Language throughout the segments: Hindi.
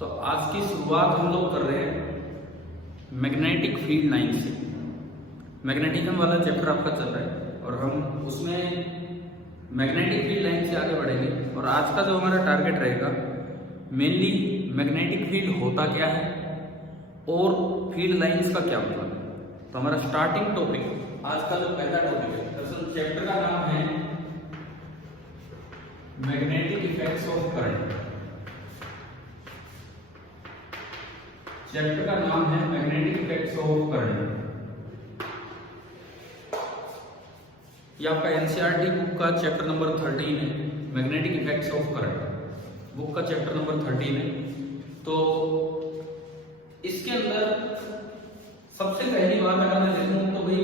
तो आज की शुरुआत हम लोग कर रहे हैं मैग्नेटिक फील्ड लाइन से। मैग्नेटिज्म वाला चैप्टर आपका चल रहा है और हम उसमें मैग्नेटिक फील्ड लाइन से आगे बढ़ेंगे। और आज का जो हमारा टारगेट रहेगा मेनली मैग्नेटिक फील्ड होता क्या है और फील्ड लाइंस का क्या मतलब है। तो हमारा स्टार्टिंग टॉपिक आज का जो पहला टॉपिक है, दरअसल चैप्टर का नाम है magnetic effects of current. Chapter का नाम है मैग्नेटिक इफेक्ट्स ऑफ करंट। ये आपका एनसीईआरटी बुक का चैप्टर नंबर 13 है, magnetic effects of current book का चैप्टर नंबर 13 है। तो इसके अंदर सबसे पहली बात अगर मैं देखूं तो भाई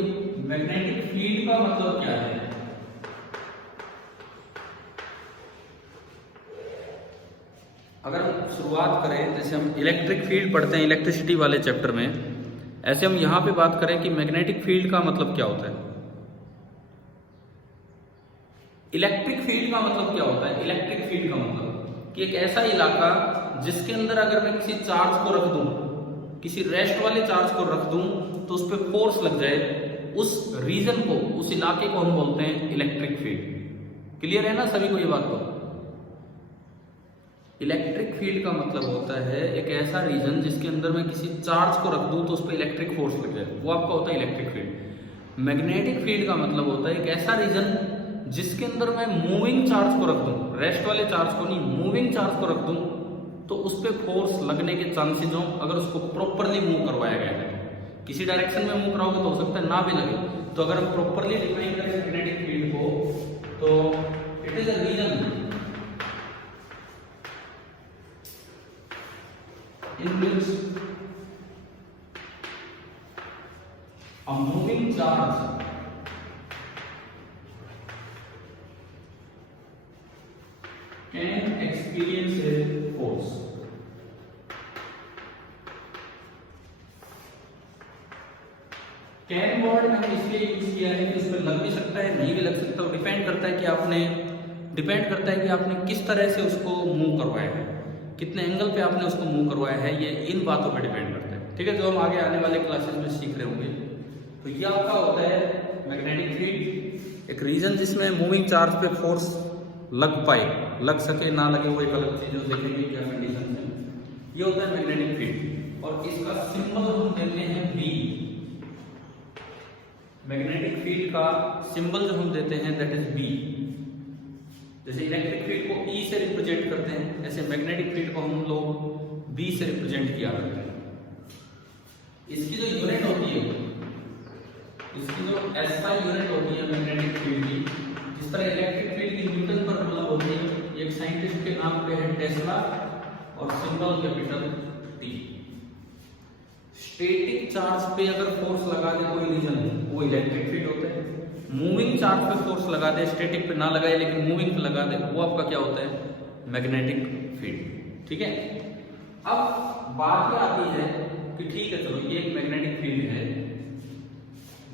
मैग्नेटिक फील्ड का मतलब क्या है। अगर हम शुरुआत करें, जैसे हम इलेक्ट्रिक फील्ड पढ़ते हैं इलेक्ट्रिसिटी वाले चैप्टर में, ऐसे हम यहां पे बात करें कि मैग्नेटिक फील्ड का मतलब क्या होता है। इलेक्ट्रिक फील्ड का मतलब क्या होता है। इलेक्ट्रिक फील्ड का मतलब कि एक ऐसा इलाका जिसके अंदर अगर मैं किसी चार्ज को रख दूं, किसी रेस्ट वाले चार्ज को रख दूं तो उस पर फोर्स लग जाए, उस रीजन को, उस इलाके को हम बोलते हैं इलेक्ट्रिक फील्ड। क्लियर है ना सभी को ये बात। तो इलेक्ट्रिक फील्ड का मतलब होता है एक ऐसा रीजन जिसके अंदर मैं किसी चार्ज को रख दूं तो उस पर इलेक्ट्रिक फोर्स लग जाए, वो आपका होता है इलेक्ट्रिक फील्ड। मैग्नेटिक फील्ड का मतलब होता है एक ऐसा रीजन जिसके अंदर मैं मूविंग चार्ज को रख दूं, रेस्ट वाले चार्ज को नहीं, मूविंग चार्ज को रख दूं तो उस पर फोर्स लगने के चांसेस हो, अगर उसको प्रॉपरली मूव करवाया गया है। किसी डायरेक्शन में मूव कराओगे तो हो सकता है ना भी लगे। तो अगर हम प्रॉपरली डिफाइन करें मैग्नेटिक फील्ड को तो it is a region in which a moving charge can experience a force। Can word हमने इसलिए यूज किया है कि इसमें लग भी सकता है, नहीं भी लग सकता। डिपेंड करता है कि आपने किस तरह से उसको मूव करवाया है, कितने एंगल पे आपने उसको मूव करवाया है, ये इन बातों पे डिपेंड करता है। ठीक है, जो हम आगे आने वाले क्लासेस में सीख रहे होंगे। तो ये आपका होता है मैग्नेटिक फील्ड, एक रीजन जिसमें मूविंग चार्ज पे फोर्स लग पाए, लग सके ना लगे वो एक अलग चीज, जो देखेंगे क्या कंडीशन है। ये होता है मैग्नेटिक फील्ड और इसका सिंबल हम देते हैं बी। मैग्नेटिक फील्ड का सिंबल जो हम देते हैं दैट इज बी। जैसे इलेक्ट्रिक फील्ड को E से रिप्रेजेंट करते हैं, ऐसे मैग्नेटिक फील्ड को हम लोग B से रिप्रेजेंट किया करते हैं। इसकी जो यूनिट होती है, इसकी जो SI यूनिट होती है मैग्नेटिक फील्ड की, जिस तरह इलेक्ट्रिक फील्ड की न्यूटन पर मतलब होती है, एक साइंटिस्ट के नाम पे है टेस्ला और symbol capital T। Static charge पे अगर फोर्स लगा दे कोई रीजन, वो इलेक्ट्रिक फील्ड होता है। मूविंग चार्ज पे फोर्स लगा दे, स्टैटिक पे ना लगाए लेकिन मूविंग पे लगा दे, वो आपका क्या होता है, मैग्नेटिक फील्ड। ठीक है, अब बात ये आती है कि ठीक है चलो ये एक मैग्नेटिक फील्ड है।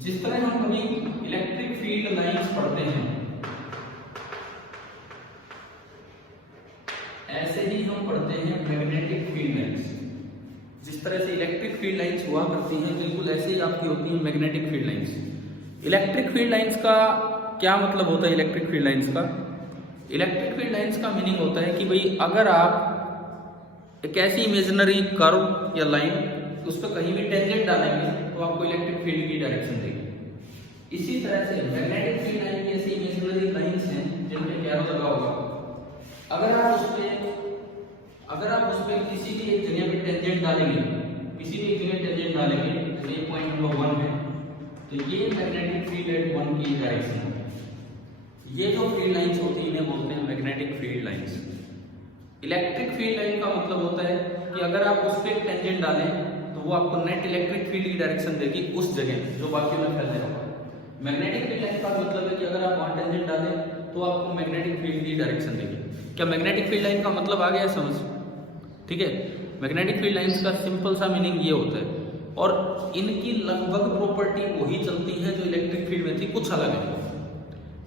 जिस तरह हम कभी इलेक्ट्रिक फील्ड लाइंस पढ़ते हैं ऐसे ही हम पढ़ते हैं मैग्नेटिक फील्ड लाइंस। जिस तरह से इलेक्ट्रिक फील्ड लाइंस हुआ करती हैं बिल्कुल ऐसे ही आपकी होती है magnetic field lines. Electric field lines का क्या मतलब होता है। इलेक्ट्रिक फील्ड लाइंस का मीनिंग होता है कि भाई अगर आप एक ऐसी इमेजिनरी कर्व या लाइन उस पर कहीं भी टेंजेंट डालेंगे तो आपको इलेक्ट्रिक फील्ड की डायरेक्शन देगी। इसी तरह से मैग्नेटिक फील्ड लाइन की ऐसी इमेजिनरी लाइंस हैं जिन पे एरो लगा होगा, अगर आप उस पर किसी भी एक जगह पे टेंजेंट डालेंगे, जैसे ये पॉइंट नंबर 1 है, तो ये मैग्नेटिक फील्ड एट 1 की डायरेक्शन है। ये जो फील्ड लाइंस होती हैं इन्हें बोलते हैं magnetic field lines. Electric field line का मतलब होता है कि अगर आप उस पर टेंजेंट डालें तो वो आपको नेट इलेक्ट्रिक फील्ड की डायरेक्शन देगी उस जगह जो बाकी में फैल रहा होगा। मैग्नेटिक फील्ड लाइन का मतलब है कि अगर आप वहां टेंजेंट डालें तो आपको मैग्नेटिक फील्ड की डायरेक्शन देगी। क्या मैग्नेटिक फील्ड लाइन का मतलब आ गया समझ। ठीक है, मैग्नेटिक फील्ड लाइंस का सिंपल सा मीनिंग ये होता है और इनकी लगभग प्रॉपर्टी वही चलती है जो इलेक्ट्रिक फील्ड में थी, कुछ अलग है।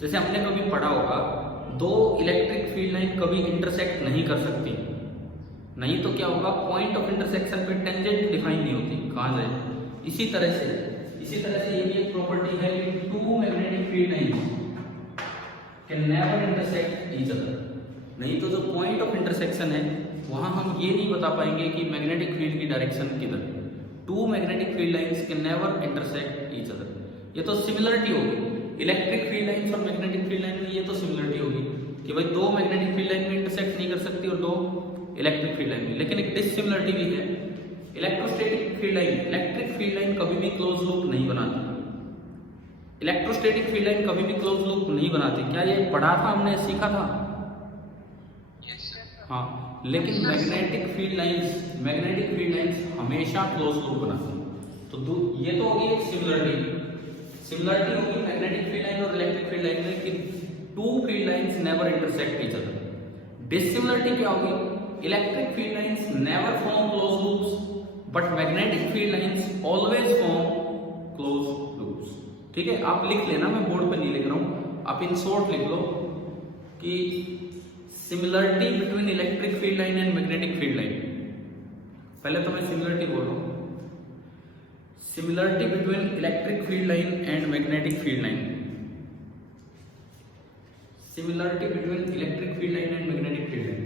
जैसे हमने कभी पढ़ा होगा दो इलेक्ट्रिक फील्ड लाइन कभी इंटरसेक्ट नहीं कर सकती, नहीं तो क्या होगा, पॉइंट ऑफ इंटरसेक्शन पे टेंजेंट डिफाइन नहीं होती, कहाँ जाए। इसी तरह से ये भी एक प्रॉपर्टी है कि two magnetic field lines can never intersect each other. नहीं तो जो पॉइंट ऑफ इंटरसेक्शन है वहां हम ये नहीं बता पाएंगे कि मैग्नेटिक फील्ड की डायरेक्शन किधर है। Two magnetic field lines can never intersect each other. ये तो सिमिलरिटी होगी इलेक्ट्रिक फील्ड लाइंस और मैग्नेटिक फील्ड लाइन में, ये तो सिमिलरिटी होगी कि भाई दो मैग्नेटिक फील्ड लाइन में इंटरसेक्ट नहीं कर सकती और दो इलेक्ट्रिक फील्ड लाइन में। लेकिन एक डिसिमिलरिटी भी है, electrostatic field line, electric field line कभी भी क्लोज लूप नहीं बनाती। इलेक्ट्रोस्टैटिक फील्ड लाइन कभी भी क्लोज लूप नहीं बनाती। क्या ये पढ़ा था हमने, सीखा था? हाँ, लेकिन मैग्नेटिक फील्ड लाइंस हमेशा क्लोज लूप बनाती है। तो ये तो होगी एक सिमिलरिटी होगी मैग्नेटिक फील्ड लाइन और इलेक्ट्रिक फील्ड लाइन में कि two field lines never intersect each other. Dissimilarity क्या होगी, electric field lines never form close loops but magnetic field lines always form close loops. ठीक है, आप लिख लेना, मैं बोर्ड पे नहीं लिख रहा हूं, आप इन शॉर्ट लिख लो कि similarity between electric field line and magnetic field line. पहले तो मैं सिमिलरिटी बोल रहा हूं, similarity between electric field line and magnetic field line. Similarity between electric field line and magnetic field line.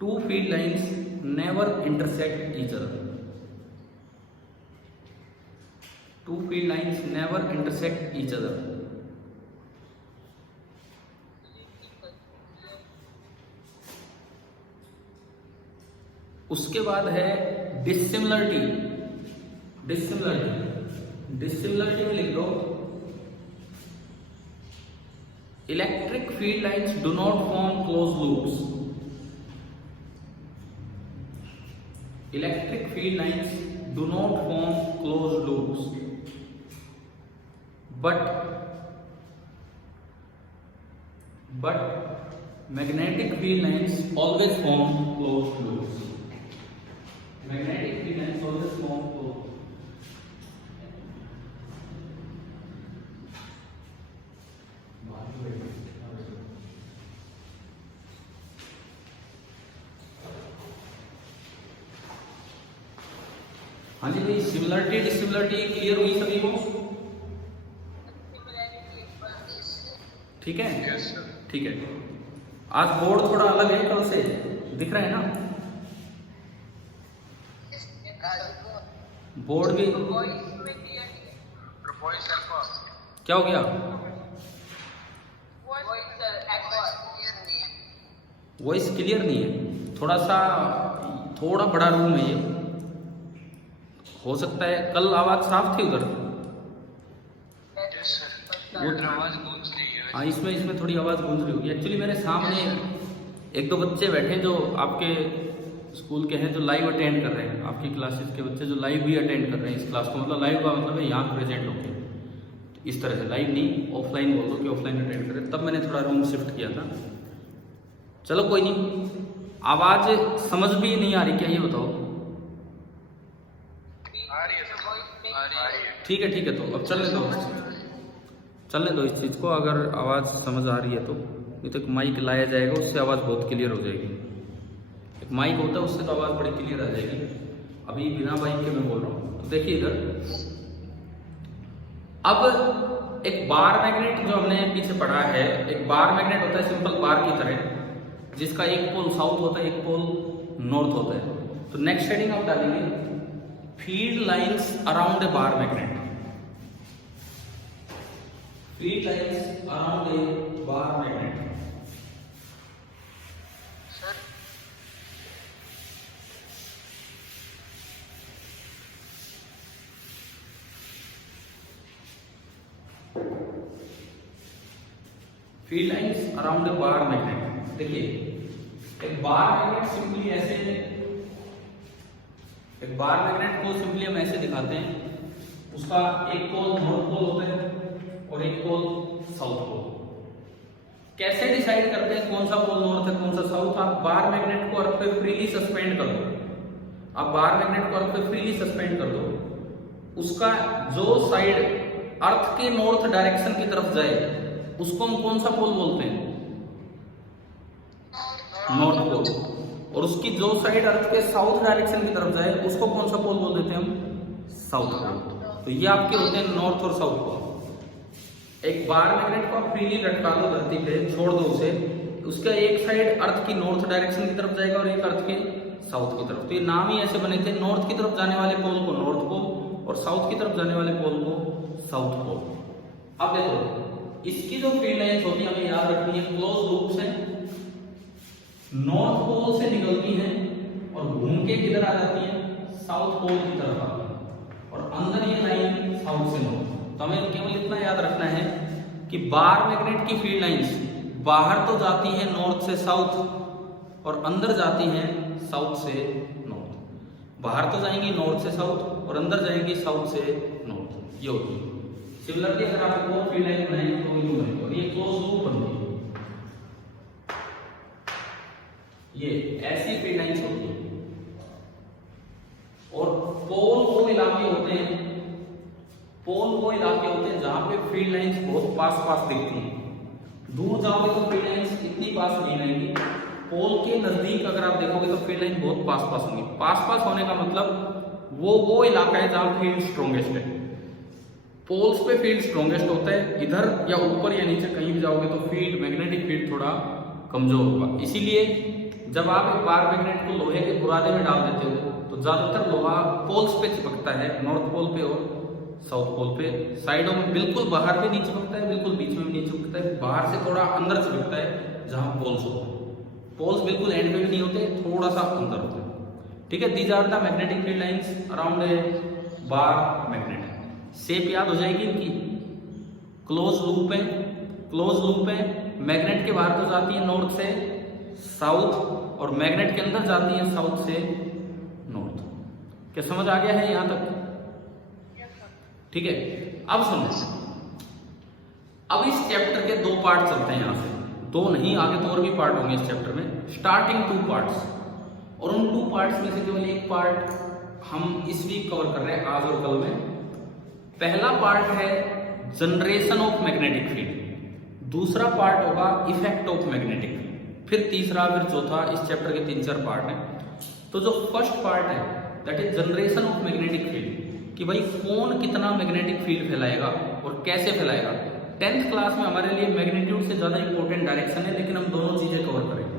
Two field lines never intersect each other. Two field lines never intersect each other. उसके बाद है डिसिमिलरिटी में लिख दो electric field lines do not form close loops. Electric field lines do not form close loops but magnetic field lines always form closed loops. Magnetic field lines always form closed. हाँ जी भाई, सिमिलरिटी डिसिमिलरिटी क्लियर हुई सभी को? ठीक है, ठीक है। आज बोर्ड थोड़ा अलग है कल से, दिख रहा है ना बोर्ड भी? क्या हो गया? वॉइस क्लियर नहीं है, थोड़ा बड़ा रूम है ये, हो सकता है कल आवाज साफ थी उधर। आवाज गूंज रही है। हाँ, इसमें थोड़ी आवाज गूंज रही होगी। एक्चुअली मेरे सामने एक दो बच्चे बैठे हैं जो आपके स्कूल के हैं, जो लाइव अटेंड कर रहे हैं, आपकी क्लासेस के बच्चे जो लाइव भी अटेंड कर रहे हैं इस क्लास को। मतलब लाइव का मतलब है यहाँ प्रेजेंट होके, तो इस तरह से लाइव नहीं, ऑफलाइन बोल दो कि ऑफलाइन अटेंड करें। तब मैंने थोड़ा रूम शिफ्ट किया था। चलो कोई नहीं, आवाज समझ भी नहीं आ रही क्या, ये बताओ? ठीक है, तो अब चलने दो इस चीज़ को। अगर आवाज़ समझ आ रही है तो, नहीं तो एक माइक लाया जाएगा, उससे आवाज़ बहुत क्लियर हो जाएगी। एक माइक होता है उससे तो आवाज़ बड़ी क्लियर आ जाएगी। अभी बिना माइक के मैं बोल रहा हूँ। तो देखिए इधर, अब एक बार मैग्नेट जो हमने पीछे पढ़ा है, एक बार मैग्नेट होता है सिंपल बार की तरह, जिसका एक पोल साउथ होता है, एक पोल नॉर्थ होता है। तो नेक्स्ट हेडिंग आप डालेंगे field lines around a bar magnet. Field lines around a bar magnet. Field lines around a bar magnet. देखिए एक बार मैग्नेट सिंपली ऐसे, एक बार मैग्नेट को सिंपली हम ऐसे दिखाते हैं। उसका एक पोल नॉर्थ पोल होता है और एक पोल साउथ पोल। कैसे डिसाइड करते हैं कौन सा पोल नॉर्थ है कौन सा साउथ? आप बार मैग्नेट को अर्थ पे फ्रीली सस्पेंड कर दो। आप बार मैग्नेट को अर्थ पे फ्रीली सस्पेंड कर दो। उसका जो साइड अर्थ के नॉर्थ डायरेक्शन की तरफ जाए उसको हम कौन सा पोल बोलते हैं? नॉर्थ पोल, और उसकी जो साइड अर्थ के साउथ डायरेक्शन की तरफ जाए उसको कौन सा पोल बोल देते हैं हम? South pole. तो ये आपके होते हैं नॉर्थ और साउथ पोल। एक बार मैग्नेट को आप फ्रीली लटका दो धरती पे, छोड़ दो उसे, उसका एक साइड अर्थ की नॉर्थ डायरेक्शन की तरफ जाएगा और एक अर्थ के साउथ की तरफ। तो ये नाम ही ऐसे बने थे, नॉर्थ की तरफ जाने वाले पोल को नॉर्थ पोल और साउथ की तरफ जाने वाले पोल को साउथ पोल। अब देखो इसकी जो फील्ड लाइंस होती है हमें याद रखनी है, क्लोज लूप से नॉर्थ पोल से निकलती हैं और घूम के किधर आ जाती हैं? साउथ पोल की तरफ आती हैं, और अंदर ये लाइन साउथ से नॉर्थ। तो हमें केवल इतना याद रखना है कि बार मैग्नेट की फील्ड लाइंस बाहर तो जाती हैं नॉर्थ से साउथ और अंदर जाती हैं साउथ से नॉर्थ। बाहर तो जाएंगी नॉर्थ से साउथ और अंदर जाएंगी साउथ से नॉर्थ, ये होती है। सिमिलरली अगर आप वो फील्ड लाइन बनाएंगे तो यूं बनेगी और ये क्लोज लूप बनती है। ये ऐसी फील्ड लाइंस होती है। और पोल वो इलाके होते हैं, पोल वो इलाके होते हैं जहां पे फील्ड लाइंस बहुत पास पास दिखती हैं। दूर जाओगे तो फील्ड लाइंस इतनी पास नहीं रहेंगी, पोल के नजदीक अगर आप देखोगे तो फील्ड लाइन बहुत पास पास होंगी। पास पास होने का मतलब वो इलाका है जहां फील्ड स्ट्रॉन्गेस्ट है। पोल्स पे फील्ड स्ट्रॉन्गेस्ट होता है, इधर या ऊपर या नीचे कहीं भी जाओगे तो फील्ड मैग्नेटिक फील्ड थोड़ा कमजोर होगा। इसीलिए जब आप एक बार मैग्नेट को लोहे के बुरादे में डाल देते हो तो ज्यादातर लोहा पोल्स पे चिपकता है, नॉर्थ पोल पे और साउथ पोल पे। साइडों में बिल्कुल बाहर भी नहीं चिपकता है, बिल्कुल बीच में भी नहीं चिपकता है, बाहर से थोड़ा अंदर चिपकता है जहां पोल्स होते हैं। पोल्स बिल्कुल एंड में भी नहीं होते, थोड़ा सा अंदर होते हैं। ठीक है, these are the magnetic field lines around a bar magnet. Shape याद हो जाएगी इनकी। क्लोज लूप है, क्लोज लूप है, मैग्नेट के बाहर तो जाती है नॉर्थ से साउथ और मैग्नेट के अंदर जाती है साउथ से नॉर्थ। क्या समझ आ गया है यहां तक? ठीक है, अब सुनो, अब इस चैप्टर के दो पार्ट चलते हैं यहां से, दो नहीं आगे तो और भी पार्ट होंगे इस चैप्टर में। स्टार्टिंग 2 पार्ट्स, और उन 2 पार्ट्स में से केवल एक पार्ट हम इस वीक कवर कर रहे हैं, आज और कल में। पहला पार्ट है जनरेशन ऑफ मैग्नेटिक फील्ड, दूसरा पार्ट होगा इफेक्ट ऑफ मैग्नेटिक फील्ड, फिर तीसरा, फिर चौथा। इस चैप्टर के 3-4 पार्ट हैं। तो जो फर्स्ट पार्ट है that is generation of magnetic field, कि भाई कौन कितना मैग्नेटिक फील्ड फैलाएगा और कैसे फैलाएगा। 10th क्लास में हमारे लिए मैग्नीट्यूड से ज्यादा इंपॉर्टेंट डायरेक्शन है, लेकिन हम दोनों चीजें कवर करेंगे।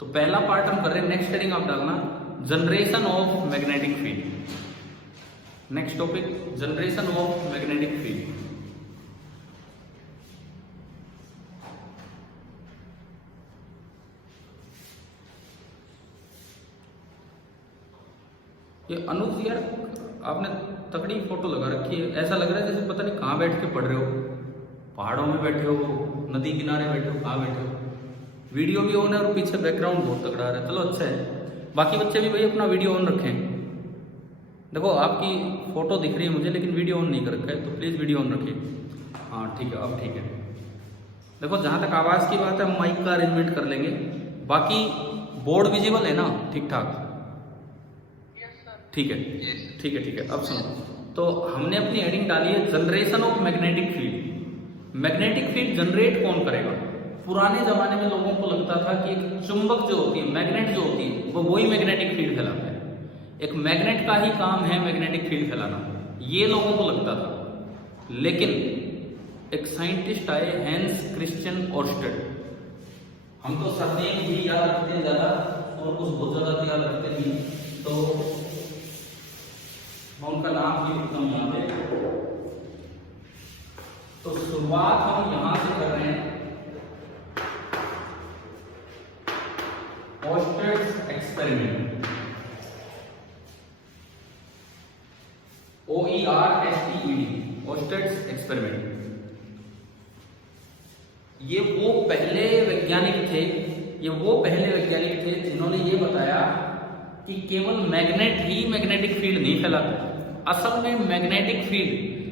तो पहला पार्ट हम कर रहे हैं, नेक्स्ट हेडिंग आप डालना generation of magnetic field. Next topic generation of magnetic field. ये अनुज यार आपने तगड़ी फोटो लगा रखी है, ऐसा लग रहा है जैसे पता नहीं कहाँ बैठ के पढ़ रहे हो, पहाड़ों में बैठे हो, नदी किनारे बैठे हो, कहाँ बैठे हो। वीडियो भी ऑन है और पीछे बैकग्राउंड बहुत तगड़ा आ रहा है, चलो अच्छा है। बाकी बच्चे भी भाई अपना वीडियो ऑन रखें। देखो आपकी फोटो दिख रही है मुझे लेकिन वीडियो ऑन नहीं कर रखा है, तो प्लीज़ वीडियो ऑन रखिए। हाँ ठीक है, अब ठीक है। देखो जहाँ तक आवाज़ की बात है हम माइक का अरेंजमेंट कर लेंगे, बाकी बोर्ड विजिबल है ना ठीक ठाक? ठीक है ठीक है ठीक है। अब सुनो, तो हमने अपनी हेडिंग डाली है generation of magnetic field. Magnetic field generate कौन करेगा? पुराने जमाने में लोगों को लगता था कि एक चुंबक जो होती है, मैग्नेट जो होती है, वो वही मैग्नेटिक फील्ड फैलाता है। एक मैग्नेट का ही काम है मैग्नेटिक फील्ड फैलाना, ये लोगों को लगता था। लेकिन एक साइंटिस्ट आए, हैंस क्रिश्चियन ओर्स्टेड। हम तो सरनेम भी याद रखते हैं ज्यादा और कुछ बहुत ज्यादा याद रखते नहीं, तो मैं उनका नाम भी लिखता हूं यहाँ पे। तो शुरुआत हम यहां से कर रहे हैं, ओर्स्टेड्स एक्सपेरिमेंट, OERSTED, ओर्स्टेड्स एक्सपेरिमेंट। ये वो पहले वैज्ञानिक थे जिन्होंने ये बताया कि केवल मैग्नेट ही मैग्नेटिक फील्ड नहीं फैलाता। असल में मैग्नेटिक फील्ड,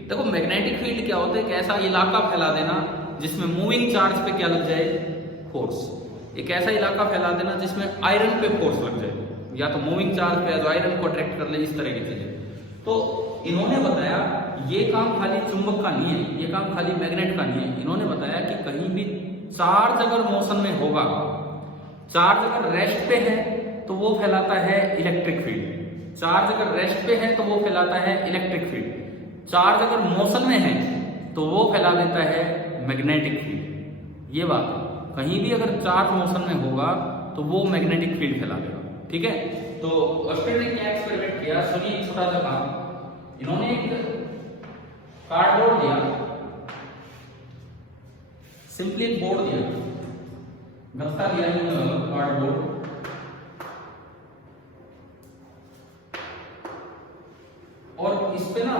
देखो मैग्नेटिक फील्ड क्या होता है, एक ऐसा इलाका फैला देना जिसमें मूविंग चार्ज पे क्या लग जाए, फोर्स। एक ऐसा इलाका फैला देना जिसमें आयरन पे फोर्स लग जाए, या तो मूविंग चार्ज पे, या तो आयरन को अट्रैक्ट कर ले, इस तरह की चीजें। तो इन्होंने बताया ये काम खाली चुंबक का नहीं है, ये काम खाली मैग्नेट का नहीं है। इन्होंने बताया कि कहीं भी चार्ज अगर मोशन में होगा चार्ज अगर रेस्ट पे है तो वो फैलाता है इलेक्ट्रिक फील्ड। चार्ज अगर रेस्ट पे है तो वो फैलाता है इलेक्ट्रिक फील्ड। चार्ज अगर मोशन में है तो वो फैला देता है मैग्नेटिक फील्ड। ये बात है, कहीं भी अगर चार्ज मोशन में होगा तो वो मैग्नेटिक फील्ड फैला देगा। ठीक है, तो ऑस्टेड ने क्या एक्सपेरिमेंट किया, सुनिए छोटा सा काम। इन्होंने एक कार्डबोर्ड दिया, सिंपली एक बोर्ड दिया, गत्ता दिया कार्डबोर्ड, और इस पे ना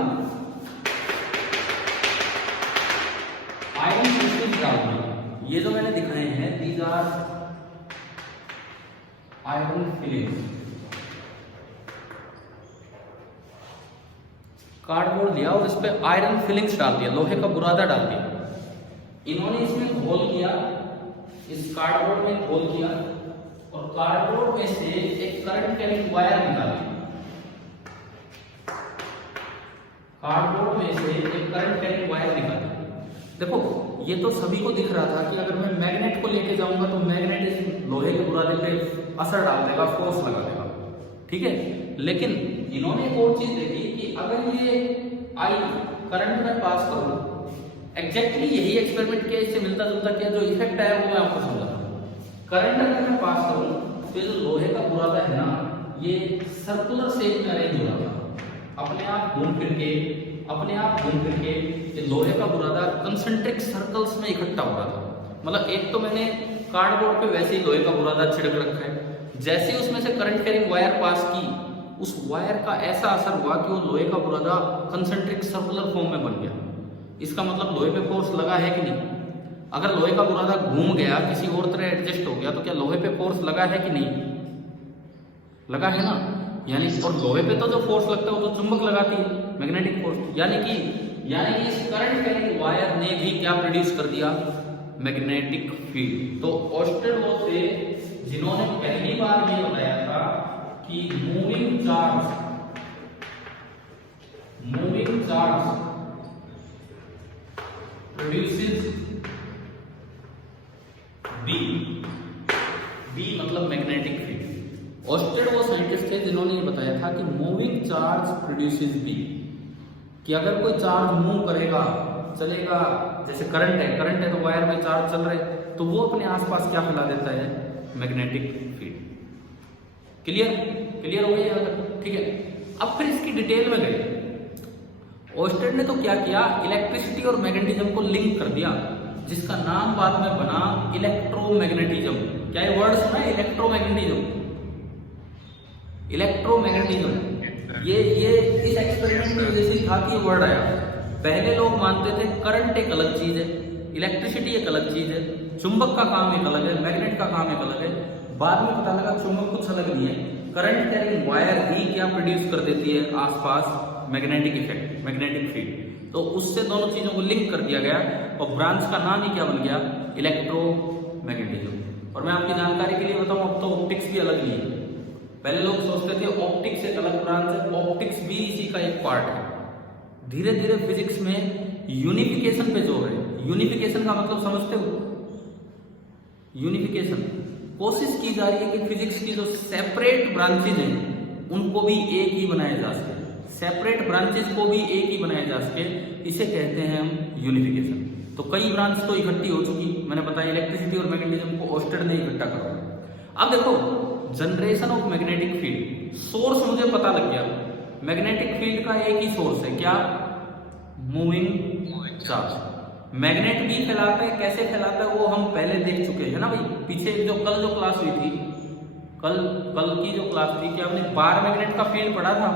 आयरन फिलिंग्स डाल दी। ये जो मैंने दिखाए हैं these are iron filings. Cardboard लिया और इस पे आयरन फिलिंग्स डाल दिया, लोहे का बुरादा डाल दिया। इन्होंने इसमें होल किया, इस कार्डबोर्ड में होल किया और कार्डबोर्ड में से एक करंट कैरिंग वायर निकाली। कार्डबोर्ड में से एक करंट कैरिंग वायर निकाली। देखो ये तो सभी को दिख रहा था कि अगर मैं मैग्नेट को लेके जाऊंगा तो मैग्नेट इस लोहे के बुरादे पे असर डाल देगा, फोर्स लगा देगा। ठीक है, लेकिन इन्होंने एक और चीज देखी कि अगर ये आई करंट में पास करूं, एग्जैक्टली यही एक्सपेरिमेंट किया, इससे मिलता जुलता किया, जो इफेक्ट आया वो मैं आपको समझाता। करंट अगर मैं पास करूं तो जो लोहे का बुरादा है ना, ये सर्कुलर शेप में अरेंज हो रहा था, अपने आप घूम फिर के ये लोहे का बुरादा कंसेंट्रिक सर्कल्स में इकट्ठा हो रहा था। मतलब एक तो मैंने कार्डबोर्ड पे वैसे ही लोहे का बुरादा छिड़क रखा है, जैसे ही उसमें से करंट कैरिंग वायर पास की, उस वायर का ऐसा असर हुआ कि वो लोहे का बुरादा कंसेंट्रिक सर्कुलर फॉर्म में बन गया। इसका मतलब लोहे पे फोर्स लगा है कि नहीं? अगर लोहे का बुरादा घूम गया, किसी और तरह एडजस्ट हो गया, तो क्या लोहे पे फोर्स लगा है कि नहीं? लगा है ना। यानी और लोहे पे तो जो फोर्स लगता है वो तो चुंबक लगाती है, मैग्नेटिक फोर्स। यानी कि इस करंट कैरिंग वायर ने भी क्या प्रोड्यूस कर दिया? Magnetic field. तो ऑस्टेड वो थे जिन्होंने पहली बार ये बताया था कि मूविंग चार्ज प्रोड्यूसेस बी मतलब मैग्नेटिक फील्ड। ऑस्टेड वो साइंटिस्ट थे जिन्होंने ये बताया था कि मूविंग चार्ज प्रोड्यूसेस बी, कि अगर कोई चार्ज मूव करेगा, चलेगा, जैसे करंट है तो वायर में चार्ज चल रहे, तो वो अपने आसपास क्या फैला देता है? Magnetic field. क्लियर हो गया? ठीक है, अब फिर इसकी डिटेल में गए। ऑस्टेड ने तो क्या किया, इलेक्ट्रिसिटी और मैग्नेटिज्म को लिंक कर दिया, जिसका नाम बाद में बना इलेक्ट्रोमैग्नेटिज्म। क्या ये वर्ड सुना है? इलेक्ट्रोमैग्नेटिज्म। ये इस एक्सपेरिमेंट की वजह से था कि वर्ड आया। पहले लोग मानते थे करंट एक अलग चीज है, इलेक्ट्रिसिटी एक अलग चीज है, चुंबक का काम एक अलग है, मैग्नेट का काम एक अलग है। बाद में पता लगा चुंबक कुछ अलग नहीं है, करंट कैरिंग वायर ही क्या प्रोड्यूस कर देती है आसपास? Magnetic effect, magnetic field. तो उससे दोनों चीजों को लिंक कर दिया गया और ब्रांच का नाम ही क्या बन गया? इलेक्ट्रोमैग्नेटिज्म। और मैं आपकी जानकारी के लिए बताऊं, अब तो ऑप्टिक्स भी अलग नहीं है। पहले लोग सोचते थे ऑप्टिक्स एक अलग ब्रांच है, ऑप्टिक्स भी इसी का एक पार्ट है। धीरे धीरे फिजिक्स में यूनिफिकेशन पे जोर है। यूनिफिकेशन का मतलब समझते हो? यूनिफिकेशन, कोशिश की जा रही है कि फिजिक्स की जो सेपरेट ब्रांचेज हैं उनको भी एक ही बनाया जा सके, सेपरेट ब्रांचेज को भी एक ही बनाया जा सके, इसे कहते हैं हम यूनिफिकेशन। तो कई ब्रांच तो इकट्ठी हो चुकी, मैंने बताया इलेक्ट्रिसिटी और मैग्नेटिज्म को ऑस्टेड ने इकट्ठा करा। अब देखो generation of magnetic field, source मुझे पता लग गया। मैग्नेटिक फील्ड का एक ही सोर्स है, क्या? Moving charge. मैग्नेट भी फैलाता है, कैसे फैलाता है वो हम पहले देख चुके हैं ना भाई। पीछे कल जो क्लास हुई थी, कल की जो क्लास थी, क्या आपने बार मैग्नेट का फील्ड पढ़ा था?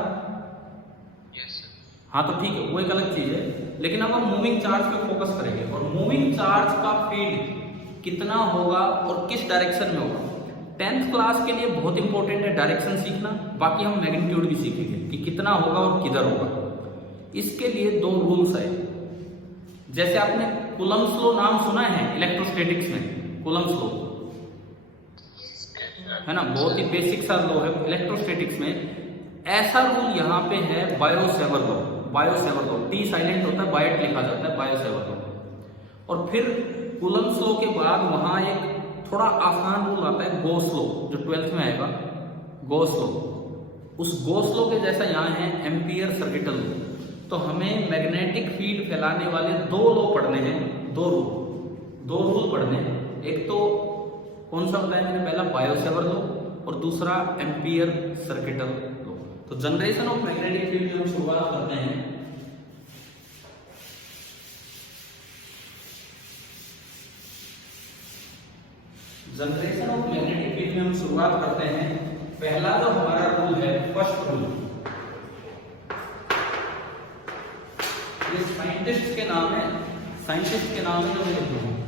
हाँ तो ठीक है, वो एक अलग चीज है। लेकिन अब हम मूविंग चार्ज पे फोकस करेंगे और मूविंग चार्ज का फील्ड कितना होगा और किस डायरेक्शन में होगा। 10th क्लास के लिए बहुत इंपॉर्टेंट है डायरेक्शन सीखना, बाकी हम मैग्नीट्यूड भी सीखेंगे कि कितना होगा और किधर होगा। इसके लिए दो रूल्स है। जैसे आपने कूलम्ब्स लॉ नाम सुना है इलेक्ट्रोस्टैटिक्स में, कूलम्ब्स लॉ है ना, बहुत ही बेसिक सा लॉ है इलेक्ट्रोस्टैटिक्स में। ऐसा रूल यहाँ पे है Biot-Savart law. Biot-Savart law, T silent होता है, बायट लिखा जाता है, बायो-सेवर्ट लॉ। और फिर कूलम्ब्स लॉ के बाद वहां एक थोड़ा आसान रूल आता है गॉस लॉ, जो 12th में आएगा, गॉस लॉ। उस गॉस लॉ के जैसा यहाँ है एम्पियर सर्किटल लॉ। तो हमें मैग्नेटिक फील्ड फैलाने वाले दो लॉ पढ़ने हैं, दो रूल पढ़ने हैं। एक तो कौन सा बताया मैंने, पहला बायो-सेवर्ट लॉ और दूसरा एम्पियर सर्किटल लॉ। तो जनरेशन ऑफ मैग्नेटिक फील्ड हम शुरुआत करते हैं। जनरेशन ऑफ मैग्नेटिक फील्ड में हम शुरुआत करते हैं। पहला जो हमारा रूल है, फर्स्ट रूल, ये साइंटिस्ट के नाम है, साइंटिस्ट के नाम है जो मैं लिख रहा हूं।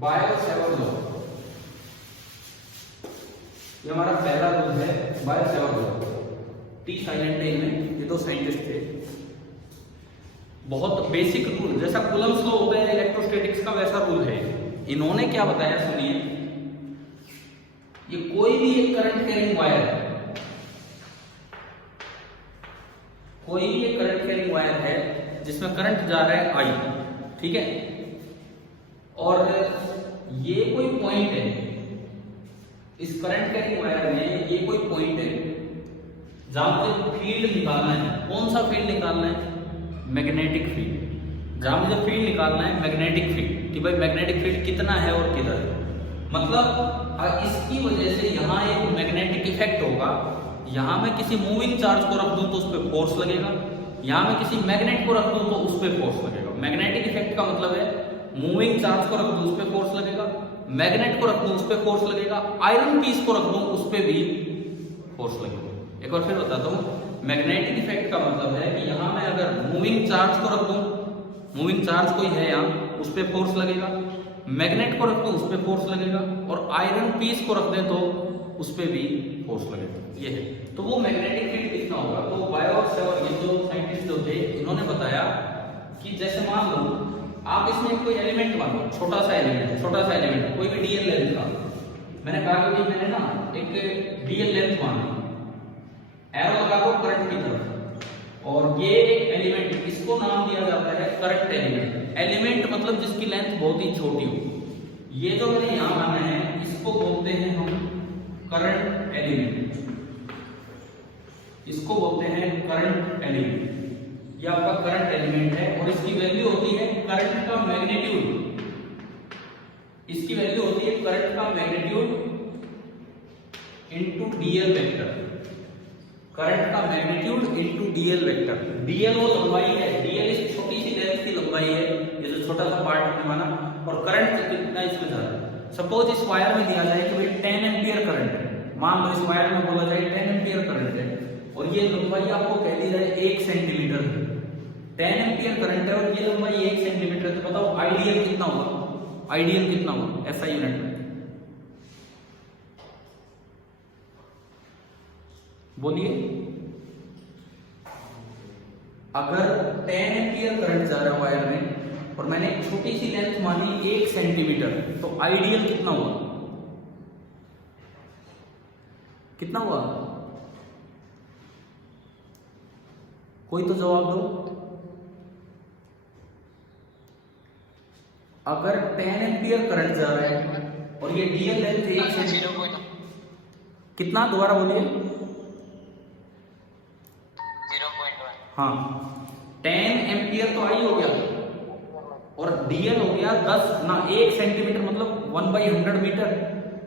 बायो-सेवर्ट लॉ, ये हमारा पहला रूल है, बायो-सेवर्ट लॉ। टी साइलेंट है इनमें, ये दो साइंटिस्ट थे। बहुत बेसिक रूल, जैसा कूलम्स लॉ होता है इलेक्ट्रोस्टैटिक्स का, वैसा रूल है। इन्होंने क्या बताया सुनिए, ये कोई भी एक करंट कैरिंग वायर है, कोई भी एक करंट कैरिंग वायर है जिसमें करंट जा रहा है आई, ठीक है, और ये कोई पॉइंट है, इस करंट कैरिंग वायर में ये कोई पॉइंट है जहां मुझे फील्ड निकालना है। कौन सा फील्ड निकालना है, मैग्नेटिक फील्ड। जहां मुझे फील्ड निकालना है मैग्नेटिक फील्ड, कि भाई मैग्नेटिक फील्ड कितना है और किधर है। मतलब इसकी वजह से यहाँ एक मैग्नेटिक इफेक्ट होगा। यहाँ मैं किसी मूविंग चार्ज को रख दूं तो उस पर फोर्स लगेगा, यहाँ मैं किसी मैग्नेट को रख दूं तो उस पर फोर्स लगेगा। मैग्नेटिक इफेक्ट का मतलब है मूविंग चार्ज को रख दूं उस पर फोर्स लगेगा, मैग्नेट को रख दूं उस पर फोर्स लगेगा, आयरन पीस को रख दूं उस पर भी फोर्स लगेगा। एक बार फिर बताता हूँ, मैग्नेटिक इफेक्ट का मतलब है कि यहाँ मैं अगर मूविंग चार्ज को रख दूं, मूविंग चार्ज कोई है यहाँ, उस पर फोर्स लगेगा, मैग्नेट को रख दूं उस पर फोर्स लगेगा, और आयरन पीस को रख दें तो उस पर भी फोर्स लगेगा। ये है, तो वो मैग्नेटिक फील्ड कितना होगा। तो बायो-सेवर्ट, ये जो साइंटिस्ट जो थे, इन्होंने बताया कि जैसे मान लो आप इसमें कोई एलिमेंट मान लो, छोटा सा एलिमेंट कोई भी डीएल लेंथ का। मैंने कहा कि मैंने ना एक डीएल लेंथ मान ली, एरो लगा दो करंट की तरफ, और ये एक एलिमेंट, इसको नाम दिया जाता है करंट एलिमेंट। एलिमेंट मतलब जिसकी लेंथ बहुत ही छोटी हो। ये जो मैंने यहां माना है, इसको बोलते हैं हम करंट एलिमेंट, इसको बोलते हैं करंट एलिमेंट। ये आपका करंट एलिमेंट है, और इसकी वैल्यू होती है करंट का मैग्नीट्यूड, इसकी वैल्यू होती है करंट का magnitude into DL vector, current का magnitude into DL vector. DL वो लंबाई है, डीएल इस छोटी सी लेंथ की लंबाई है, ये जो छोटा सा पार्ट हमने माना, और करंट कितना इसमें जा रहा है। सपोज इस वायर में दिया जाए कि भाई 10 एम्पियर करंट है, मान लो इस वायर में बोला जाए 10 एम्पियर करंट है, और ये लंबाई आपको कह दी जाए 1 सेंटीमीटर है। 10 एम्पियर करंट है और ये लंबाई 1 सेंटीमीटर है, तो बताओ आइडियल कितना होगा, आइडियल कितना होगा ऐसा यूनिट में, बोलिए। अगर 10 एम्पियर करंट जा रहा है वायर में और मैंने एक छोटी सी लेंथ मानी 1 सेंटीमीटर, तो आइडियल कितना हुआ, कितना हुआ, कोई तो जवाब दो। अगर 10 एम्पियर करंट जा रहा है और ये डीएल लेंथ 1 सेंटीमीटर, कितना, दोबारा बोलिए। हाँ, 10 एम्पियर तो आई हो गया, और डीएल हो गया 10 ना 1 सेंटीमीटर मतलब 1/100 मीटर,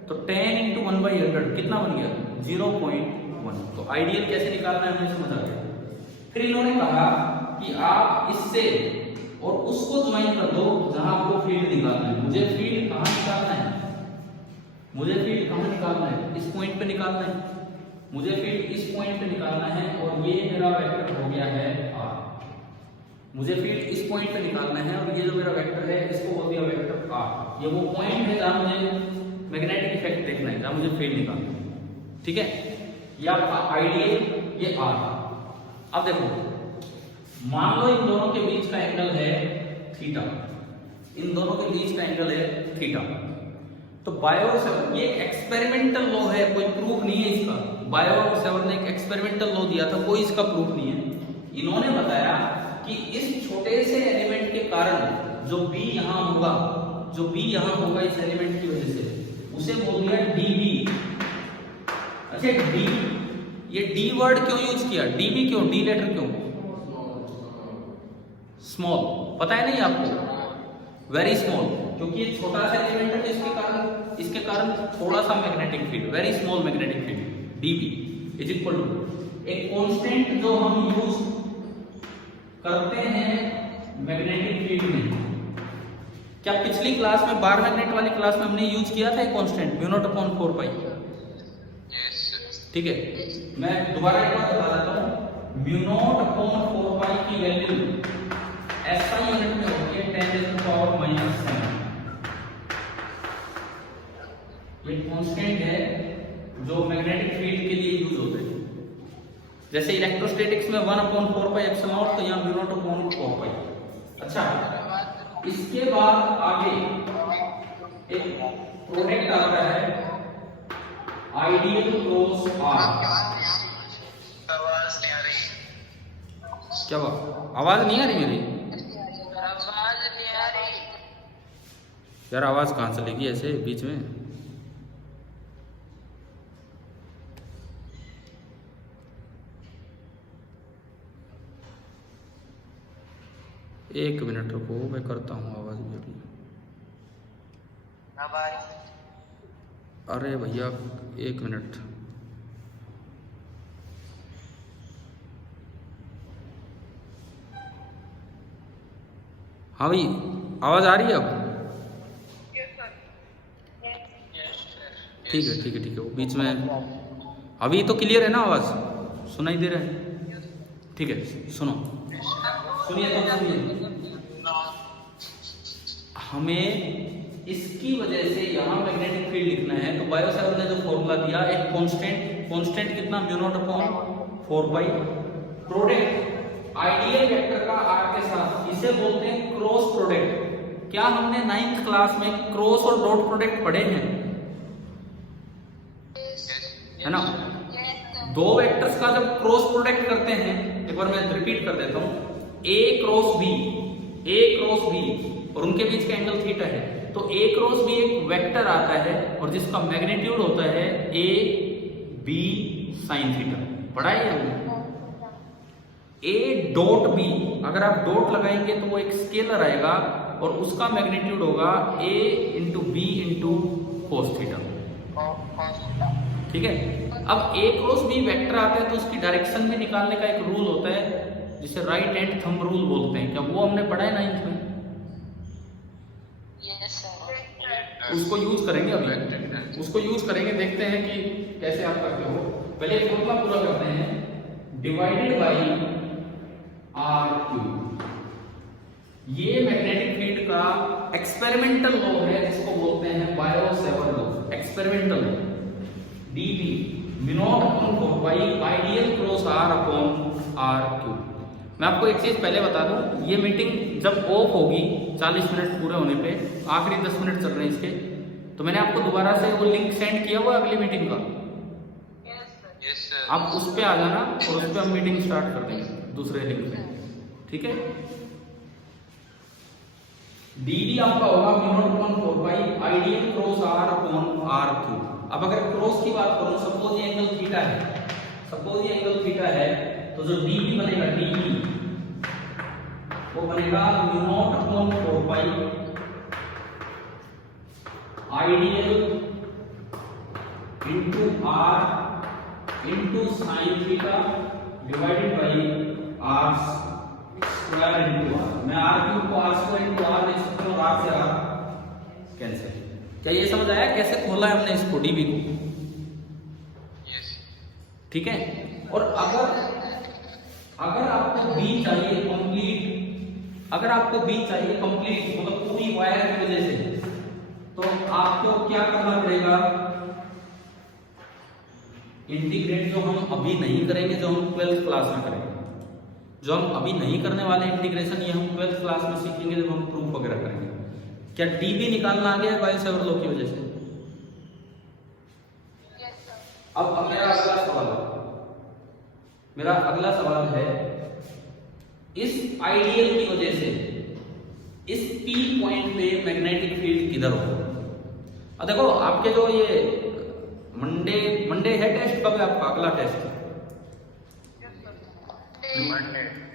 तो 10 इंटू 1/100 कितना बन गया, 0.1। तो आइडियल कैसे निकालना है हमें समझ आ गया। फिर इन्होंने कहा कि आप इससे और उसको ज्वाइन कर दो जहां आपको फील्ड निकालना है। मुझे फील्ड कहां निकालना है, मुझे फील्ड कहां निकालना है, इस पॉइंट पे निकालना है, मुझे फील्ड इस पॉइंट पे निकालना है, और ये मेरा वेक्टर हो गया है r। मुझे फील्ड इस पॉइंट पे निकालना है, और ये जो मेरा वेक्टर है इसको बोल दिया वेक्टर r। ये वो पॉइंट है जहां मुझे मैग्नेटिक इफेक्ट देखना है, जहां मुझे फील्ड निकालना है, ठीक है। ये आपका आइडियल, ये r। अब देखो, मान लो इन दोनों के बीच का एंगल है थीटा, इन दोनों के बीच का एंगल है थीटा। तो बायो-सेवर्ट, ये एक्सपेरिमेंटल लॉ है, कोई प्रूफ नहीं है इसका। बायो-सेवर्ट ने एक एक्सपेरिमेंटल लॉ दिया था, कोई इसका प्रूफ नहीं है। इन्होंने बताया कि इस छोटे से एलिमेंट के कारण जो बी यहां होगा, जो बी यहां होगा इस एलिमेंट की वजह से, उसे बोल दिया डीबी। अच्छा डी, ये डी वर्ड क्यों यूज किया, डीबी क्यों, डी लेटर क्यों, स्मॉल, पता है नहीं आपको, वेरी स्मॉल, क्योंकि ये छोटा सा एलिमेंट है तो इसके कारण थोड़ा सा magnetic field, very small magnetic field, dB is equal to एक कांस्टेंट जो हम यूज करते हैं मैग्नेटिक फील्ड में। क्या पिछली क्लास में बार मैग्नेट वाली क्लास में हमने यूज किया था एक कांस्टेंट μ0/4π? ठीक है, मैं दोबारा एक बार बता देता हूं, μ0/4π की वैल्यू SI यूनिट में होती है 10⁻⁻⁷। ये कांस्टेंट है जो मैग्नेटिक फील्ड के लिए यूज होते हैं। जैसे इलेक्ट्रोस्टैटिक्स में 1/4πε0, तो यहाँ μ0/4π। अच्छा, इसके बाद आगे एक प्रोडक्ट आता है आइडियल क्रॉस आर। आवाज नहीं आ रही, क्या बात, आवाज नहीं आ रही मेरी? आवाज नहीं आ रही यार, आवाज कहां चलेगी ऐसे बीच में? एक मिनट रुको, मैं करता हूँ आवाज भी अभी। अरे भैया एक मिनट, हाँ भाई आवाज आ रही है अब? ठीक है ठीक है ठीक है, वो बीच में अभी तो क्लियर है ना, आवाज सुनाई दे रहा है? ठीक है, सुनो, सुनिए तो सुनिए, हमें इसकी वजह से यहाँ मैग्नेटिक फील्ड लिखना है, तो बायो सावर्ट ने जो फॉर्मूला दिया, एक कांस्टेंट कितना μ0/4π, प्रोडक्ट आइडियल वेक्टर का आर के साथ, इसे बोलते हैं क्रॉस प्रोडक्ट। क्या हमने 9th क्लास में क्रॉस और डॉट प्रोडक्ट पढ़े हैं? है ना? दो वेक्टर्स का जब क्रॉस प्रोडक्ट करते हैं, एक बार मैं रिपीट कर देता हूं, ए क्रॉस बी और उनके बीच का एंगल थीटा है, तो ए क्रॉस बी एक वेक्टर आता है और जिसका मैग्नीट्यूड होता है ए बी साइन थीटा। पढ़ा है हमने? ए डॉट बी, अगर आप डॉट लगाएंगे तो वो एक स्केलर आएगा और उसका मैग्नीट्यूड होगा A into B into cos theta. ठीक है, अब ए क्रॉस बी वेक्टर आता है तो उसकी डायरेक्शन में निकालने का एक रूल होता है जिसे राइट हैंड थंब रूल बोलते हैं। क्या वो हमने पढ़ा है 9th में? उसको यूज करेंगे, अभी उसको यूज करेंगे, देखते हैं कि कैसे आप करते हो। पहले फॉर्मूला पूरा करते हैं, डिवाइडेड बाई आर क्यूब। ये मैग्नेटिक फील्ड का एक्सपेरिमेंटल लॉ है जिसको बोलते हैं Biot Savart law, experimental law. DB μ0/4π ideal cross R upon R cube. मैं आपको एक चीज पहले बता दूं, ये मीटिंग जब ऑफ होगी 40 मिनट पूरे होने पे, आखिरी 10 मिनट चल रहे हैं इसके, तो मैंने आपको दोबारा से वो लिंक सेंड किया हुआ अगली मीटिंग का। आप उस पे आ जाना और उस पे हम मीटिंग स्टार्ट कर देंगे दूसरे लिंक पे। ठीक है, डीडी आपका होगा μ0/4π ideal cross R upon R cube. अब अगर क्रॉस की बात करूं, सपोज ये एंगल थीटा है, सपोज ये एंगल थीटा है, तो जो डीबी बनेगा, डीबी वो बनेगा μ0/4π ideal into R into sine theta divided by R square into R. मैं आर क्यूब को आर स्क्वायर इंटू आर लिख सकता हूँ, आर से आर कैंसिल। क्या ये समझ आया कैसे खोला है हमने इसको, डीबी को? ठीक है, और अगर आपको बी चाहिए कंप्लीट, अगर आपको बी चाहिए कंप्लीट मतलब पूरी वायर की वजह से, तो आपको क्या करना पड़ेगा? इंटीग्रेट जो हम अभी नहीं करेंगे, जो हम 12th क्लास में करेंगे, जो हम अभी नहीं करने वाले इंटीग्रेशन, ये हम 12th क्लास में सीखेंगे जब हम प्रूफ वगैरह करेंगे। क्या डीबी निकालना आ गया है बायो सावर्ट लॉ की वजह से? अब मेरा अगला सवाल है इस आइडियल की वजह से इस P पॉइंट पे मैग्नेटिक फील्ड किधर होगा। अब देखो आपके जो ये मंडे है टेस्ट, कब है आपका अगला टेस्ट?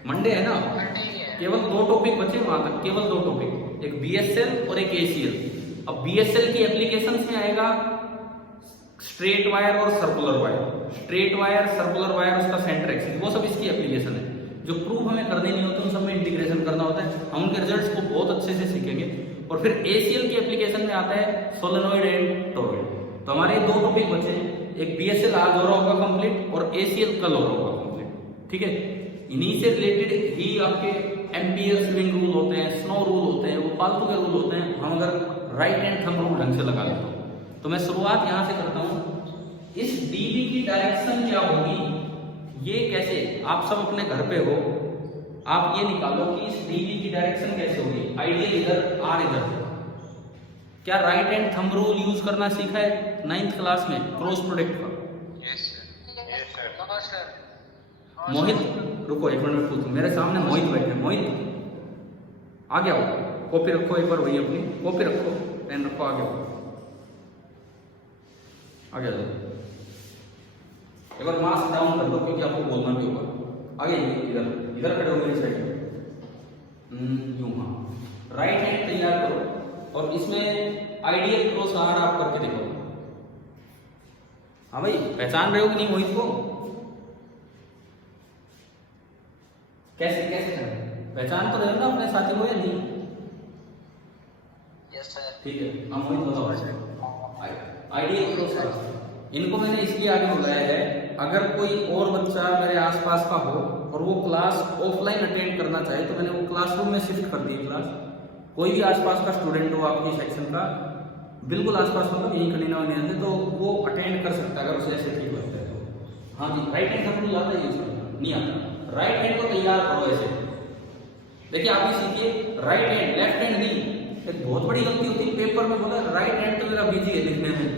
मंडे है ना। केवल 2 टॉपिक बचे वहां तक, केवल 2 टॉपिक, एक BSL और एक ACL। अब BSL की एप्लीकेशंस में आएगा स्ट्रेट वायर और circular wire. Straight wire, circular wire, उसका सेंटर एक्सिस, वो सब इसकी एप्लीकेशन है। जो प्रूफ हमें करने नहीं होते उन सब में इंटीग्रेशन करना होता है। हम उनके रिजल्ट्स को बहुत अच्छे से सीखेंगे। और फिर ACL की एप्लीकेशन में आता है सोलेनॉइड एंड टॉरॉइड। तो हमारे 2 टॉपिक बचे, एक BSL आज हो रहा होगा कंप्लीट और ACL कल हो रहा होगा कंप्लीट। ठीक है, इन्हीं से रिलेटेड ही आपके एम्पियर स्विंग रूल होते हैं, स्नो रूल होते हैं, वो फालतू के रूल होते हैं। हम अगर राइट हैंड थंब रूल ढंग से लगा लेते हो तो मैं शुरुआत यहां से करता हूं। इस DB की डायरेक्शन क्या होगी, ये कैसे, आप सब अपने घर पे हो, आप ये निकालो कि इस DB की डायरेक्शन कैसे होगी। आइडियल इधर, R इधर। क्या right hand thumb rule use करना सीखा है 9th क्लास में क्रॉस प्रोडक्ट का? मोहित रुको एक मिनट में पूछूं, मेरे सामने मोहित बैठे। मोहित आ गया हो, कॉपी रखो एक बार, वही अपनी कॉपी रखो, पेन रखो, आ गया एक बार मास्क डाउन कर दो क्योंकि आपको बोलना भी होगा। आगे इधर इधर खड़े हो मेरी साइड यूं। हाँ, राइट हैंड तैयार करो और इसमें आइडियल क्रॉस R आप करके देखो। हाँ भाई, पहचान रहे हो कि नहीं मोहित को? कैसे कैसे करें, पहचान तो रहे हो ना अपने साथी को या नहीं? Yes sir. ठीक है, हम मोहित बताओ आइडियल क्रॉस। इनको मैंने इसलिए आगे बुलाया है, अगर कोई और बच्चा मेरे आसपास का हो और वो क्लास ऑफलाइन अटेंड करना चाहे तो मैंने वो क्लासरूम में शिफ्ट कर दी क्लास। कोई भी आसपास का स्टूडेंट हो आपकी सेक्शन का, बिल्कुल आसपास मतलब यही कहीं ना कहीं, तो वो अटेंड कर सकता है अगर उसे ऐसे ठीक लगता है तो। हाँ जी, राइट हैंड सबको आता है, यूज करना नहीं आता। राइट हैंड को तैयार करो ऐसे। देखिए आप भी सीखिए, राइट हैंड, लेफ्ट हैंड नहीं। एक बहुत बड़ी गलती होती है, पेपर में बोला राइट हैंड तो मेरा बिजी है लिखने में,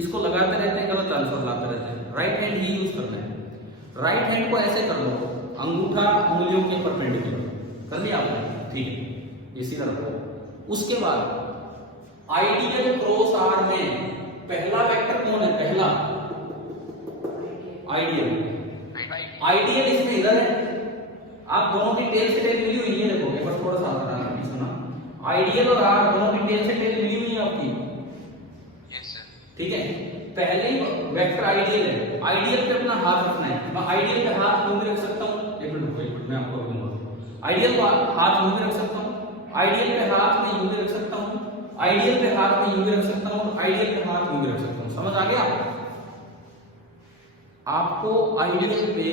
इसको लगाते रहते हैं, गलत आंसर लाते रहते हैं। राइट हैंड ही यूज करना है। राइट हैंड को ऐसे कर लो, अंगूठा उंगलियों के परपेंडिकुलर कर लिया आपने, ठीक है, इसी तरह रखो। उसके बाद आइडियल क्रॉस R में पहला वेक्टर कौन है? पहला आइडियल इसमें इधर है। आप दोनों की टेल से टेल मिली हुई है, देखो एक बार थोड़ा सा सुना, आइडियल और R दोनों की टेल से टेल मिली हुई है आपकी। ठीक है, पहले ही वेक्टर आइडियल है, आइडियल पे अपना हाथ रखना है। मैं आइडियल पे हाथ यूं भी रख सकता हूं, एक मिनट मैं आपको बताऊंगा। आइडियल को हाथ यूं भी रख सकता हूं, आइडियल पे हाथ में यूं भी रख सकता हूं, आइडियल पे हाथ में यूं भी रख सकता हूं, आइडियल पे हाथ यूं भी रख सकता हूं। समझ आ गया? आपको आइडियल पे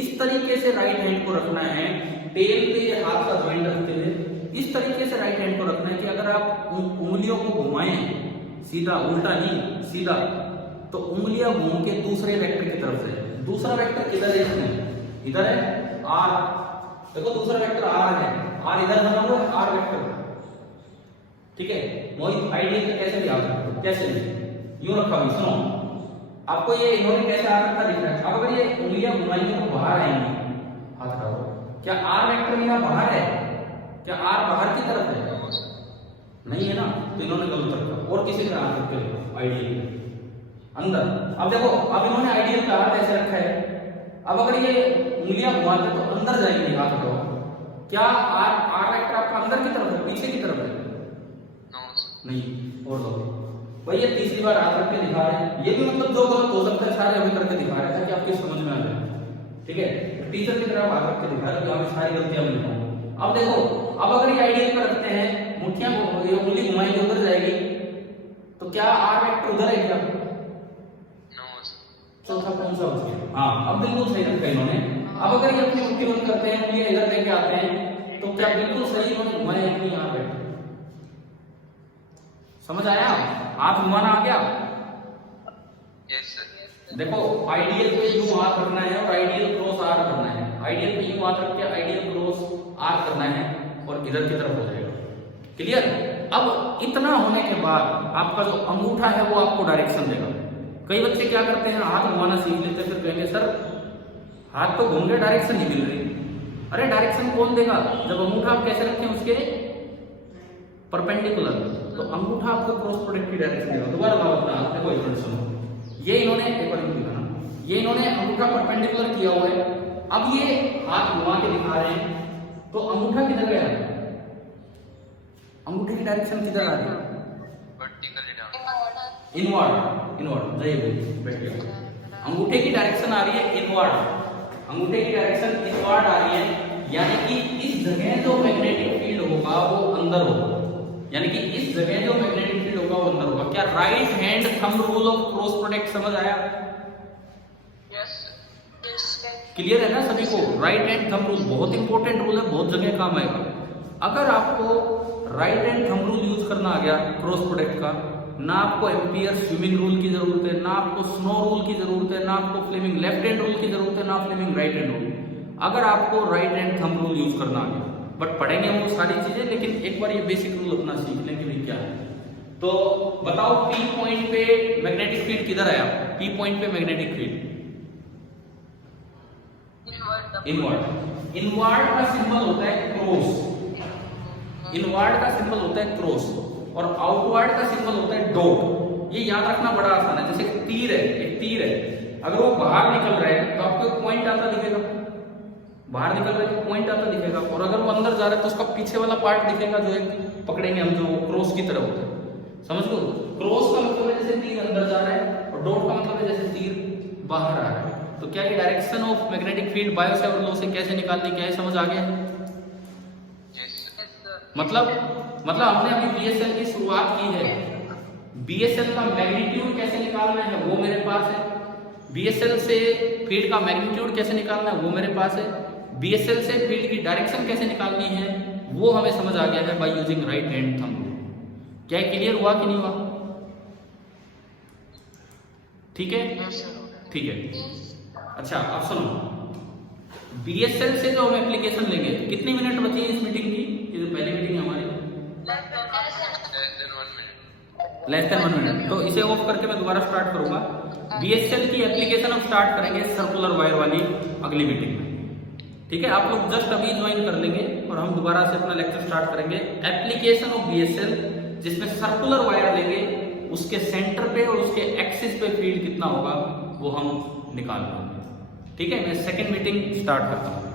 इस तरीके से राइट हैंड को रखना है, टेल पे हाथ का जॉइंट रखते हुए इस तरीके से राइट हैंड को रखना है कि अगर आप उंगलियों को घुमाएं सीधा, उल्टा नहीं सीधा, तो उंगलियां घूम के दूसरे वेक्टर की तरफ से। दूसरा वेक्टर किधर है? इसमें इधर है R। देखो दूसरा वेक्टर R है, R इधर बना हुआ है, R वेक्टर। ठीक है, मोहित आइडियल का कैसे लिया? कैसे यूं रखा हुआ, सुनो आपको ये इन्होंने कैसे आ रखा दिख रहा है। अब अगर ये उंगलियां घुमाएंगे तो बाहर आएंगी, हाथ का क्या R वेक्टर यहाँ बाहर है? क्या R बाहर की तरफ है? नहीं है ना, तो इन्होंने गलत रखा। और किसी का हाथ रख के आइडियल अंदर। अब देखो, अब इन्होंने आइडियल का हाथ ऐसे रखा है, अब अगर ये उंगलियां घुमाते तो अंदर जाएंगे हाथ का। क्या R वेक्टर आपका अंदर की तरफ है, पीछे की तरफ है? नहीं। और दो भाई, ये तीसरी बार हाथ रख के दिखा रहे हैं, ये भी मतलब जो गलत हो सकता है सारे अभी करके दिखा रहे हैं ताकि आपकी समझ में आ जाए। ठीक है, टीचर की तरफ हाथ रख के दिखा रहे हैं, हमें सारी गलतियां मिल रही। अब देखो, अब अगर ये आइडियल पर रखते हैं, मुठ्ठियां उंगली घुमाएंगे उधर जाएगी, तो क्या R वेक्टर उधर है क्या? चौथा कौन सा बच गया? हाँ, अब बिल्कुल सही रखा इन्होंने। अब अगर ये अपनी मुट्ठी बंद करते हैं, उंगली इधर लेके आते हैं, तो क्या बिल्कुल सही इन्होंने घुमाया कि यहाँ पे? समझ आया? हाथ घुमाना आ गया? देखो, आइडियल पे यूं हाथ रखना है और आइडियल क्रॉस R करना है। आइडियल पे यूं हाथ रख के आइडियल क्रॉस R करना है और इधर की तरफ हो जाएगा। क्लियर? अब इतना होने के बाद आपका जो अंगूठा है वो आपको डायरेक्शन देगा। कई बच्चे क्या करते हैं, हाथ घुमाना सीख लेते हैं, फिर कहेंगे सर हाथ तो घूम के डायरेक्शन नहीं मिल रही। अरे डायरेक्शन कौन देगा? जब अंगूठा आप कैसे रखें उसके परपेंडिकुलर, तो अंगूठा आपको क्रॉस प्रोडक्ट की डायरेक्शन देगा। दोबारा बताओ, देखो स्टूडेंट सुनो, ये इन्होंने एक बार लिखा ना, ये इन्होंने अंगूठा परपेंडिकुलर किया हुआ है। अब ये हाथ घुमा के दिखा रहे हैं, तो अंगूठा किधर गया? अंगूठे की डायरेक्शन किधर आ रही है? इनवर्ड। इनवर्ड बैठिए। अंगूठे की डायरेक्शन आ रही है इनवर्ड, अंगूठे की डायरेक्शन इनवर्ड आ रही है, यानी कि इस जगह जो मैग्नेटिक फील्ड होगा वो अंदर होगा, यानी कि इस जगह जो मैग्नेटिक फील्ड होगा वो अंदर होगा। क्या right hand thumb rule of cross product समझ आया? क्लियर है ना सभी को? राइट हैंड थंब रूल बहुत इंपॉर्टेंट रूल है, बहुत जगह काम आएगा। अगर आपको right hand thumb rule use करना आ गया क्रॉस प्रोडक्ट का, ना आपको एम्पियर स्विमिंग रूल की जरूरत है, ना आपको स्नो रूल की जरूरत है, ना आपको फ्लेमिंग लेफ्ट हैंड रूल की जरूरत है, ना फ्लेमिंग राइट हैंड रूल। अगर आपको right hand thumb rule use करना आ गया, बट पढ़ेंगे हम सारी चीजें, लेकिन एक बार ये बेसिक रूल अपना सीख लें कि भाई क्या है। तो बताओ पी पॉइंट पे मैग्नेटिक फील्ड किधर आया? पी पॉइंट पे मैग्नेटिक फील्ड इनवर्ड। इनवर्ड का सिंबल होता है क्रॉस, इनवर्ड का सिंबल होता है क्रॉस, और आउटवर्ड का सिंबल होता है डॉट। ये याद रखना बड़ा आसान है। जैसे तीर है, एक तीर है, अगर वो बाहर निकल रहा है तो आपको एक पॉइंट आता दिखेगा, बाहर निकल रहा है तो पॉइंट आता दिखेगा, और अगर वो अंदर जा रहा है तो उसका पीछे वाला पार्ट दिखेगा, जो एक पकड़ेंगे हम, जो क्रॉस की तरह होता है। समझ लो, क्रॉस का मतलब है जैसे तीर अंदर जा रहा है, और डॉट का मतलब है जैसे तीर बाहर आ रहा है। तो क्या ये direction of magnetic field Biot-Savart law से कैसे निकालनी, क्या है समझ आ गया? मतलब हमने अभी बीएसएल की शुरुआत की है, बीएसएल का मैग्नीट्यूड कैसे निकालना है वो मेरे पास है, बीएसएल से फील्ड का मैग्नीट्यूड कैसे निकालना है वो मेरे पास है, बीएसएल से फील्ड की डायरेक्शन कैसे निकालनी है वो हमें समझ आ गया है by using right hand thumb rule. क्या क्लियर हुआ कि नहीं हुआ? ठीक है, ठीक है। अच्छा अब सुनो, बीएसएल से जो हम एप्लीकेशन लेंगे, कितनी मिनट बची है इस मीटिंग की? ये जो पहली मीटिंग है हमारी, लेस देन 1 मिनट। तो इसे ऑफ करके मैं दोबारा स्टार्ट करूंगा। बीएसएल की एप्लीकेशन हम स्टार्ट करेंगे सर्कुलर वायर वाली अगली मीटिंग में। ठीक है, आप लोग जस्ट अभी ज्वाइन कर लेंगे और हम दोबारा से अपना लेक्चर स्टार्ट करेंगे। एप्लीकेशन ऑफ बीएसएल, जिसमें सर्कुलर वायर लेंगे, उसके सेंटर पे और उसके एक्सिस पे फील्ड कितना होगा वो हम निकाल लेंगे। ठीक है, मैं सेकेंड मीटिंग स्टार्ट करता हूँ।